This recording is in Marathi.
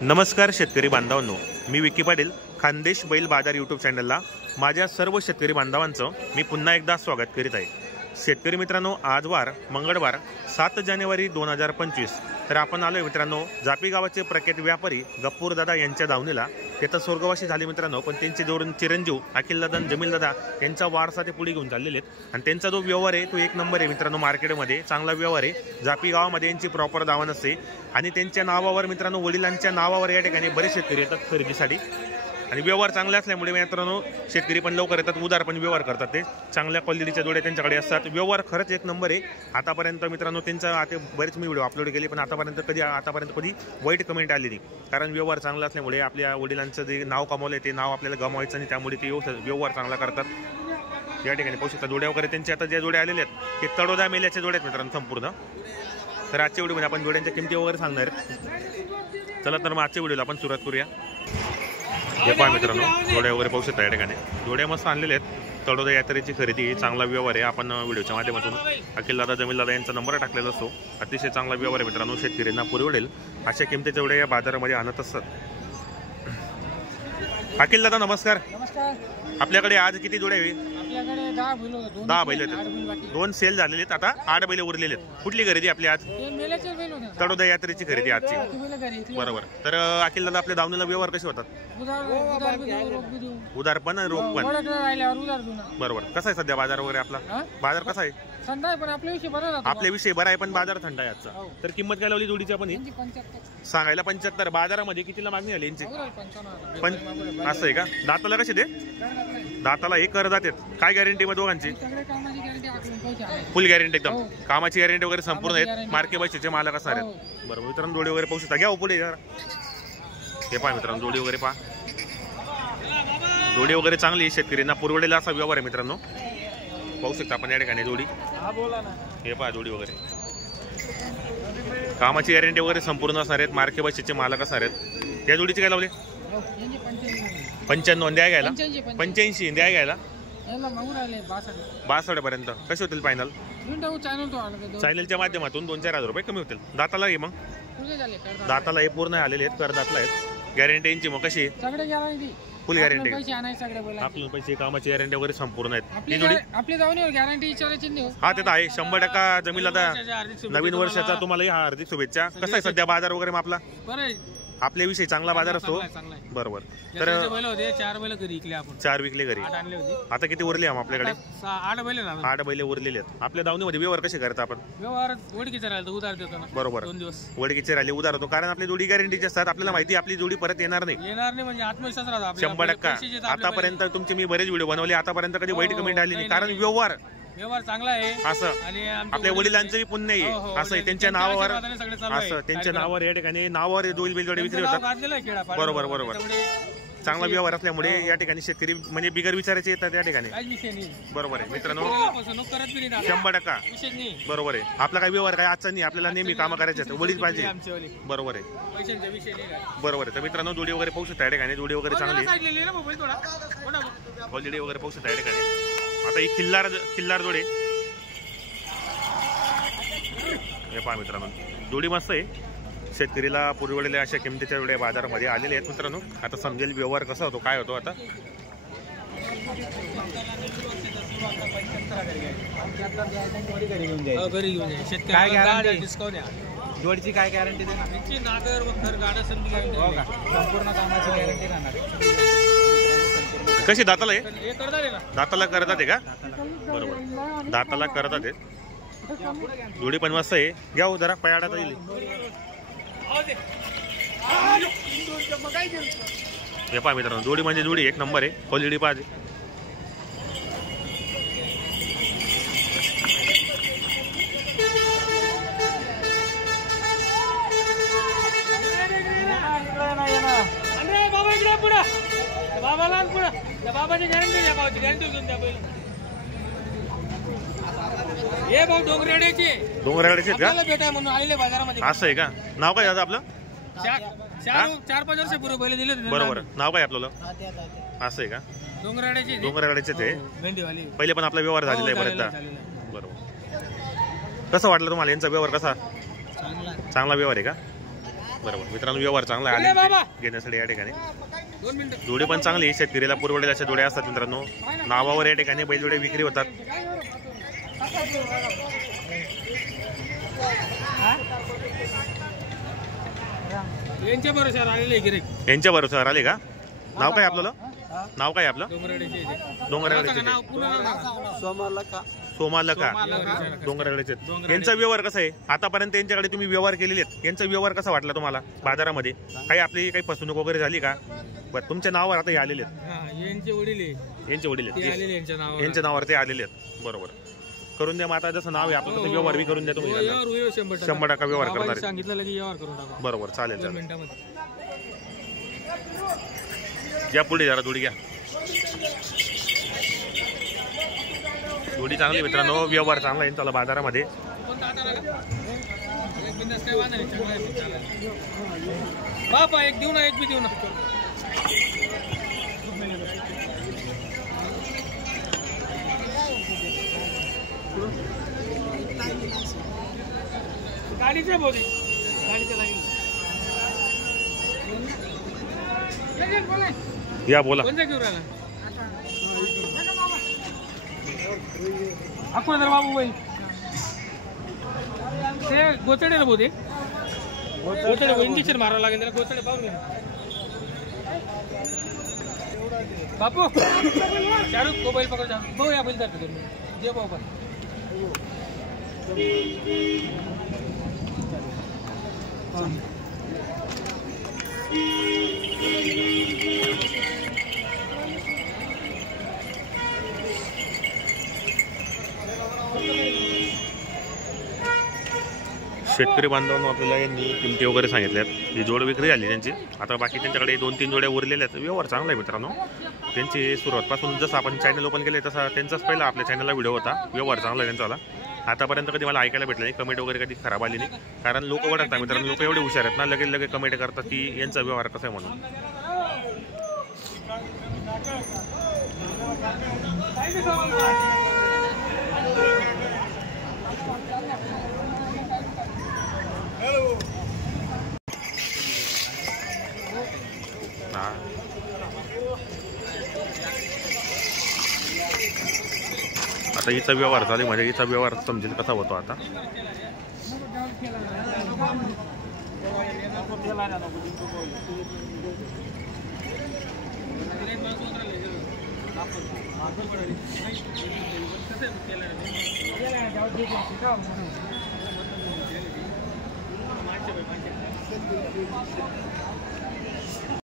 नमस्कार शेतकरी बांधवांनो, मी विकी पाटील खानदेश बैल बाजार यूट्यूब चॅनलला माझ्या सर्व शेतकरी बांधवांचं मी पुन्हा एकदा स्वागत करीत आहे। शेतकरी मित्रांनो, आज वार मंगळवार 7 जानेवारी 2025। तर आपण आलोय मित्रांनो जापी गावाचे प्रख्यात व्यापारी गप्पूर दादा यांच्या दावणीला। ते स्वर्गवासी झाले मित्रांनो, पण त्यांचे जोडून चिरंजीव अखिल दादा जमील दादा यांचा वारसा ते पुढे घेऊन चाललेले आहेत आणि त्यांचा जो व्यवहार आहे तो एक नंबर आहे मित्रांनो। मार्केटमध्ये चांगला व्यवहार आहे। जापी गावामध्ये यांची प्रॉपर दावा नसते आणि त्यांच्या नावावर मित्रांनो वडिलांच्या नावावर या ठिकाणी बरेच शेतकरी येतात खरेदीसाठी आणि व्यवहार चांगले असल्यामुळे मित्रांनो शेतकरी पण लवकर येतात, उदार पण व्यवहार करतात। ते चांगल्या क्वालिटीच्या जोड्या त्यांच्याकडे असतात। व्यवहार खरंच एक नंबर आहे। आतापर्यंत मित्रांनो त्यांचा आता बरेच मी व्हिडिओ अपलोड केले, पण आतापर्यंत कधी वाईट कमेंट आली नाही, कारण व्यवहार चांगला असल्यामुळे आपल्या वडिलांचं जे नाव कमावलंय ते नाव आपल्याला गमावायचं नाही, त्यामुळे ते व्यवहार चांगला करतात। या ठिकाणी पाहू शकता जोड्या वगैरे त्यांच्या आता ज्या जोड्या आलेल्या आहेत ते तडोदा मेल्याच्या जोड्या आहेत मित्रांनो संपूर्ण। तर आजच्या व्हिडिओमध्ये आपण जोड्यांच्या किमती वगैरे सांगणार आहेत। चला तर मग आजच्या व्हिडिओला आपण सुरुवात करूया। हे पहा मित्रांनो, जोड्या वगैरे पाहू शकता या ठिकाणी जोड्या मस्त आणलेले आहेत। तडोदा यात्रेची खरेदी चांगला व्यवहार आहे। आपण व्हिडिओच्या माध्यमातून अखिल दादा जमील दादा यांचा नंबर टाकलेला असतो। अतिशय चांगला व्यवहार आहे मित्रांनो, शेतकऱ्यांना पुरवडेल अशा किमतीच्या जोड्या या बाजारामध्ये आणत असतात। अखिल दादा नमस्कार। आपल्याकडे आज किती जोड्या आहे? 10 बैल आहेत। 2 सेल झालेले आहेत, आता 8 बैल उरलेले आहेत। कुठली खरेदी आपली आज? तडोदा यात्रेची खरेदी आजची, बरोबर। तर अखिल दादा आपल्या दावणीला व्यवहार कसे होतात? उधार पण रोख पण, बरोबर। कसा आहे सध्या बाजार वगैरे आपला? बाजार कसा आहे? आपल्या विषयी बरा आहे, पण बाजार थंड आहे आजचा। तर किंमत काय लावली जोडीची आपण? सांगायला 75। बाजारामध्ये कितीला मागणी आली यांची? पण असं आहे का? दाताला कसे ते? दाताला एक करदात आहेत। काय गॅरंटी मध्ये दोघांची? फुल गॅरंटी एकदम, कामाची गॅरंटी वगैरे संपूर्ण आहेत। मार्के बशीचे मालक असणार आहेत, बरोबर। मित्रांनो जोडी वगैरे पाहू शकता, घ्या पुढे जरा। हे पहा मित्रांनो जोडी वगैरे पहा, जोडी वगैरे चांगली शेतकऱ्यांना पुरवडेला असा व्यवहार आहे मित्रांनो। पाहू शकता आपण या ठिकाणी जोडी। हे पहा जोडी वगैरे, कामाची गॅरंटी वगैरे संपूर्ण असणार आहेत। मार्के बशीचे मालक असणार आहेत। या जोडीचे काय लावले? 95 द्या घ्यायला, 85 द्या घ्यायला, 62 पर्यंत कसे होतील फायनल? चॅनलच्या माध्यमातून 2-4 हजार रुपये कमी होतील। दाताला हे मग दाताला हे पूर्ण आलेले आहेत, करदातला आहेत। गॅरंटी यांची मग कशी? फुल गॅरंटी, आपले पैसे कामाची गॅरंटी वगैरे संपूर्ण आहेत। हा ते आहे 100% जमील दादा नवीन वर्षाचा तुम्हाला हार्दिक शुभेच्छा। कसा आहे सध्या बाजार वगैरे मग आपला? आपल्या विषयी चांगला बाजार असतो, बरोबर। तर 4 विकले घरी, आता किती उरले आपल्याकडे? 8 बैल उरलेले आहेत। आपल्या दावणीमध्ये व्यवहार कसे करता आपण? बरोबर, वडकीचे राहिले उधार होतो, कारण आपली जोडी गॅरंटीची असतात। आपल्याला माहिती आपली जोडी परत येणार नाही, म्हणजे आत्मविश्वास राहतो 100%। आतापर्यंत तुमचे मी बरेच व्हिडिओ बनवले, आतापर्यंत कधी वाईट कमेंट आली नाही, कारण व्यवहार चांगला आहे। असं आपल्या वडिलांचंही पुण्य आहे, असं आहे त्यांच्या नावावर, असं त्यांच्या नावावर या ठिकाणी नावावर जोडी बैलजोड्या विक्री होतात, बरोबर बरोबर। चांगला व्यवहार असल्यामुळे या ठिकाणी शेतकरी म्हणजे बिगर विचारायचे येतात या ठिकाणी, बरोबर आहे मित्रांनो। 100% बरोबर आहे। आपला काय व्यवहार काय आजचा नाही, आपल्याला नेहमी कामं करायचे वडील पाहिजे, बरोबर आहे, बरोबर आहे। तर मित्रांनो जोडी वगैरे पाहू शकता या ठिकाणी, जोडी वगैरे चांगली क्वालिटी वगैरे पाहू शकता या ठिकाणी। आता ही खिल्लार जोडी, हे पहा मित्रांनो जोडी मस्त आहे। शेतकरीला पुरवलेल्या अशा किमतीच्या जोड्या बाजारामध्ये आलेल्या आहेत मित्रांनो। आता समजेल व्यवहार कसा होतो, काय होतो आता। जोडीची काय गॅरंटी देणार? संपूर्ण कामाची गॅरंटी राहणार। कशी दाताला आहे? दाताला करतात आहे का? बरोबर, दाताला करतात आहे। जोडी पण मस्त आहे, घ्या हो जरा पायाडात येईल। हे पहा मित्रांनो जोडी म्हणजे जोडी एक नंबर आहे, क्वालिटी पाहिजे। बाबाची गॅरंटी द्या, बाबाची गॅरंटी घेऊन द्या बैल। हे भाऊ डोंगरेवाड्याचे भेटाय म्हणून आलेले बाजारामध्ये, असं आहे का? नाव काय दादा आपलं? 4-5 वर्षापूर्वी बैल दिले, बरोबर। नाव काय आपलं? असं आहे का? डोंगरेवाड्याचे ते पहिले पण आपला व्यवहार झालेला आहे बरेचदा, बरोबर। कसं वाटलं तुम्हाला यांचा व्यवहार? कसा? चांगला व्यवहार आहे का? बरोबर मित्रांनो, व्यवहार चांगला अरे आहे बाबा. घेण्यासाठी या ठिकाणी. 2 मिनिटं. जोडी पण चांगली आहे, शेतकरीला पुरवडेल अशा जोड्या असतात मित्रांनो. नावावर या ठिकाणी बैलजोड्या विक्री होतात. यांच्या भरोश्यावर आलेले गिरेक. यांच्या भरोश्यावर आले का? नाव काय आपलं? नाव काय आपलं? डोंगरवाडीचे डोंगरवाडीचे नाव पूर्ण नाव सांगा. सोमालका डोंगरवाडीचे. यांचा व्यवहार कसा आहे आतापर्यंत? यांच्याकडे तुम्ही व्यवहार केलेले आहेत, यांचा व्यवहार कसा वाटला तुम्हाला बाजारामध्ये? काही आपली काही फसवणूक वगैरे झाली का? बरं, तुमच्या नावावर आता हे आलेले आहेत. हा, यांचे वडील आहे. यांचे वडील ते आहेत, आलेले यांच्या नावावर. यांच्या नावावर ते आलेले आहेत. बरोबर, करून द्या. मग आता जसं नाव आहे आपलं तसं व्यवहार बी करून द्या तुम्ही त्यांना. व्यवहार होईल 100%. 100% व्यवहार करणार आहे. सांगितलं की व्यवहार करून टाका. बरोबर, चालेल 2 चालेल. मिनिटामध्ये. घ्या पुढे जरा जोडी घ्या. जोडी चांगली मित्रांनो, व्यवहार चांगला आहे चला बाजारामध्ये. कोणता आधार आहे का? एक बिंदास काय वांधा नाही, चांगला आहे, चालेल. बापा एक देऊ ना, एक बी देऊ ना. गाडीचे बोली गाडीचे लागेल. या बोला. कोणत्या घेऊन राहिला? अकोला बाबू बाई ते गोचडे ना बोते. गोचडे इंजेक्शन मारावं लागेल त्याला. गोचडे पाहून घे बापू. शाहरुख तो बैल पकड. भाऊ या बैल जातो जे भाऊ पण. शेतकरी बांधवांनो, आपल्याला यांनी किमती वगैरे सांगितल्यात. ही जोड विक्री झाली त्यांची. आता बाकी त्यांच्याकडे 2-3 जोड्या उरलेल्या आहेत. व्यवहार चांगला आहे मित्रांनो. त्यांची सुरुवातपासून जसं आपण चॅनल ओपन केले तसा त्यांचाच पहिला आपल्या चॅनलला व्हिडिओ होता. व्यवहार चांगला आहे त्यांचा. आतापर्यंत कधी मला ऐकायला भेटलं नाही, कमेंट वगैरे कधी खराब आली नाही. कारण लोक ओळखतात मित्रांनो, लोक एवढे हुशार आहेत ना, लगेच कमेंट करतात की यांचा व्यवहार कसा आहे म्हणून. आता हिचा व्यवहार चालू म्हणजे हिचा व्यवहार समजेल कसा होतो आता.